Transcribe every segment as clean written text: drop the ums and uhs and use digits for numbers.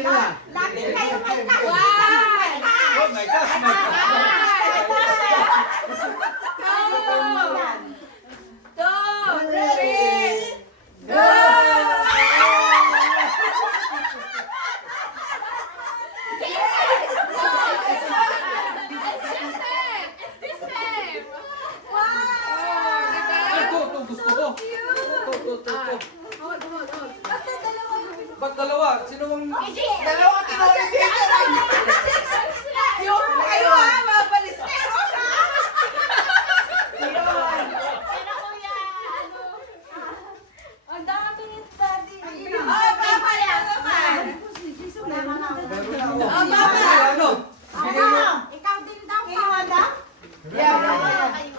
kanina. Lagi kayo may One. Oh my gosh, my Two, three, go! Ito, gusto ko. Ito. Ba't dalawa? Sino ang... Dalawa kinulit dito. Yung kayo mga paliskeros ha! Ang dami ni Daddy. Oh, papa yan naman! Oh, papa! Ano? Bigay mo. Ikaw din daw, Paula.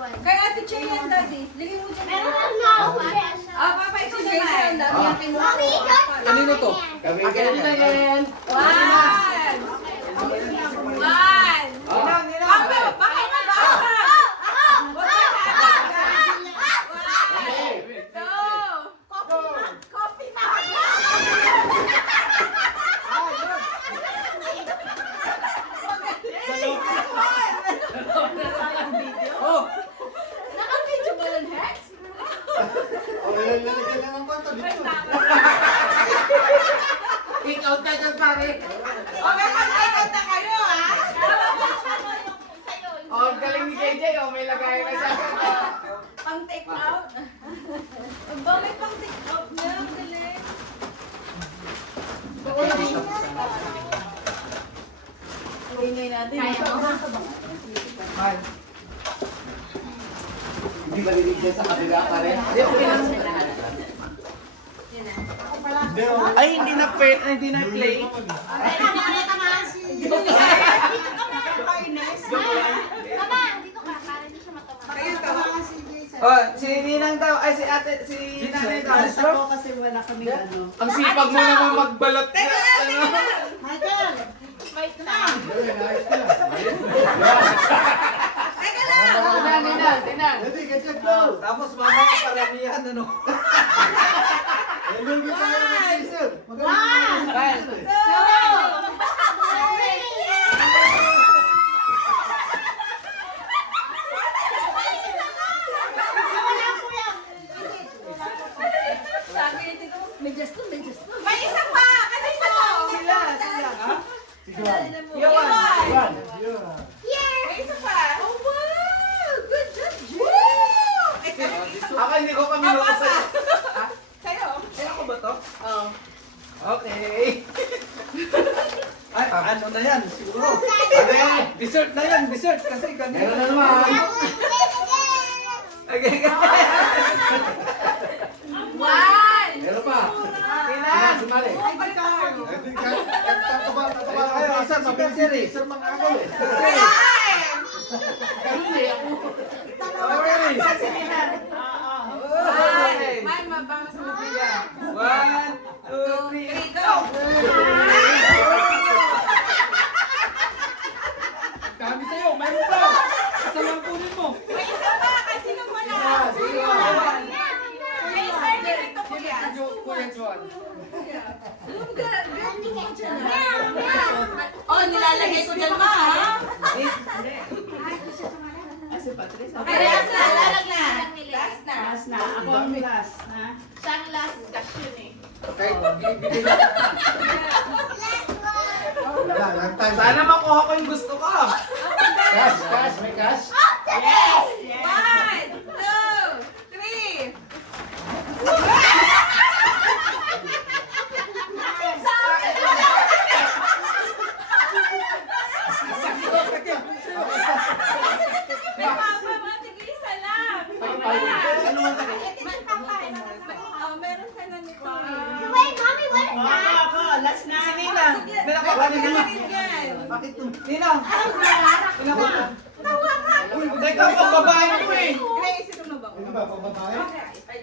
Kay Ate Che yan, Daddy. Lagay mo dyan. Oh, papa, ito naman. Kanino to? Kami ganyan. One! One! Papa, bakit na ba? Coffee na. Oh! Naka-video ba yun, Hex? Lalagyan lang ang kwarto dito. Pick out ka dyan, pare. Okay, mag-take na kayo, ha? Oh, ang galing ni KJ. Oh, may lagay na siya. Pang take out. Ang bagay pang take out niya. Ang galing. Ingay natin. Man. Hindi ba liligyan sa kabila, pare? Hindi, okay lang. Ay, hindi na play. Oh, si Ninang daw, ay si ate, si Nanay daw. Ako kasi wala kaming ano. Ang sipag mo naman magbalot na. Ano? Michael. Wait na. Teka lang! Tinan. Hindi, ganyan go. Tapos mamaya paramihan, ano? Lugi tayo ng diesel. Bye. May just to. May isa pa! Kanina to! Sila. Ha? Yawan. May isa pa! Oh, wow! Good job, Jay! Ako hindi ko kami luto sa... Sa'yo? Ay, ako ba to? Oo. Okay. Ay, ano na yan? Siguro. Ano yan? Dessert na yan, dessert. Kasi kanina. Meron na naman. Okay. One! Meron pa. Tinan! Sumali. Ay, Carl! Ay, asan? Mag-sir eh. Sir, mga ako eh. Five! Ganun eh. Ako. Okay. One! Man, mabang sa mabiga. 1, 2, 3. 3, go! Kami sa'yo, mayroon pa. Isa lang kunin mo. May isa pa! Kasi nung wala. Sige. May isa dito po yan. Kuya Juan. Oh, nilalagay ko dyan ma, ha? Kasi Patrice. Okay, last na, last na. Last na. Last na. Ako ang last. Ha? Okay. Bibili na. Lang time. Sana makuha ko yung gusto ko. Cash. May cash? Yes! 1, 2, 3. May papa, matigisa lang. Oh, meron ka na nito. Ako, last na. Sige, Kunin mo. yan. Bakit to? Ninang. Ninang ko. Teka, pagbabae ko eh. Grace, ito na ba? Ano ba, pambabae?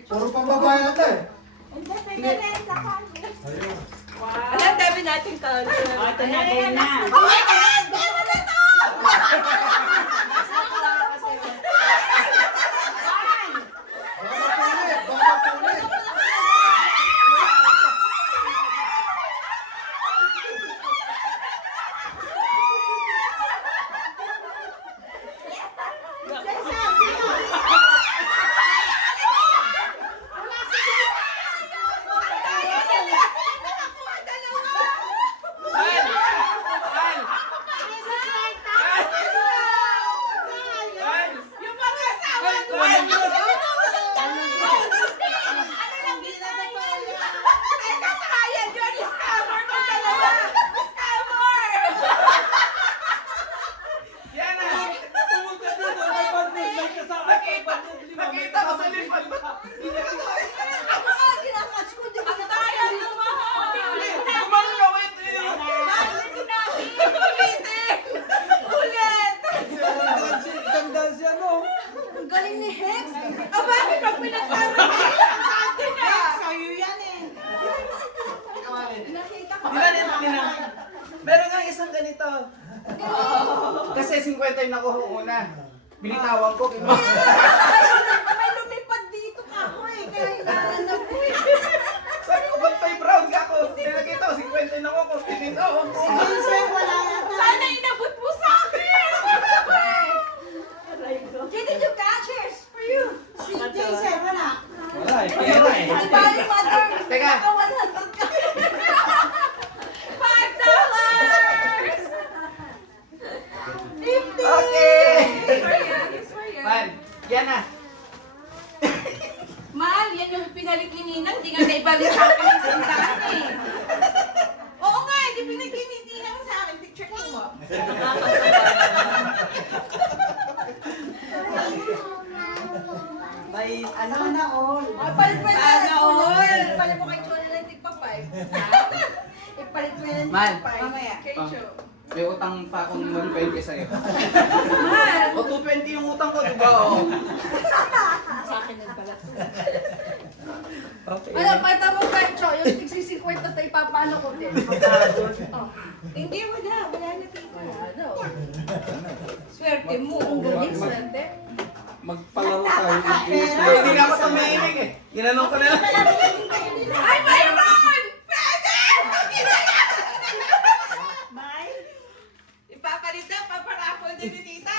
Puro pambabae ata eh. Alam, dami natin culture. Ito na, game na. Oh my God! Meron na to! Baka pulit. isang ganito. Kasi 50 yung nakuha ko una. Binitawan ko. May lumipad dito ako eh. Kaya hinahanap ko eh. Sabi ko, ba't 5 round ka ako? Nilagay ito, 50 yung nakuha ko. Binitawan ko. Minsan wala yata. Sana inabot mo sa akin! Didn't you catch it? For you. Si Jason wala. Wala eh, pera eh. Ang bali, mother. Teka. Naka 100 ka. $5! 50! Okay! For you. It's for you. Man, yan na. Mahal, yan yung pinalit ni Ninang. Di nga naibalik sa akin yung tindahan eh. Oo nga, hindi pinagkinitinang sa akin. Picture mo. May ano na all. Palit mo Sana all. Palit mo kay Chona ng tigpa 5. Ipalit mo yan ng Man. tigpa 5. Mamaya. Kay Cho. May utang pa akong 120 sa'yo. Mahal. O 220 yung utang ko, diba? O. Sa akin yan pala. Okay. Ano, pata mo kay Cho, yung tig-60 na tayo papano ko din. Oh. Hindi wala. Wala na dito. Ano? Swerte mo. Ang galing, swerte. Magpalaro tayo. Pero- Hindi na ako tumingin eh. Ginanong ko na lang. Ay, mayroon! Pwede! May? Ipapalit na, paparapol din ni Tita.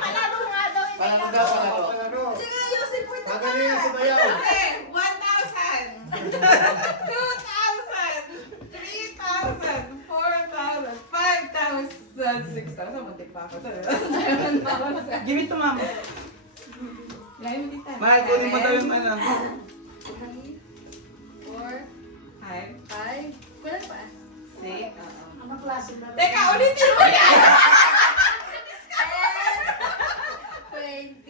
Palaro nga daw. Palaro daw, palaro. Palaro. Sige, ayusin mo ito. Magaling si Bayaw. Okay, 1,000. 2,000. 3,000. 4,000. 5,000. 6,000. Muntik pa ako. 7,000. Give it to mama. Ngayon, Tita. Mahal, kunin mo daw yung ano. 4, 5. Kulang pa. 6. Anong klase na? Teka, ulitin mo yan! 20,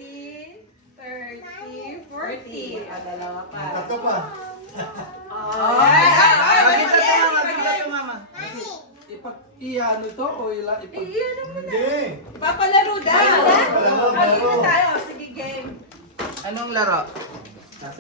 30, 40. Dalawa pa. Tatlo pa. Ay, Give it to mama, give it to mama. Iano to o ila ipag... Iyan naman na. Hindi. Papalaro daw. Palaro, Sige palaro. na tayo. Sige, game. Anong laro?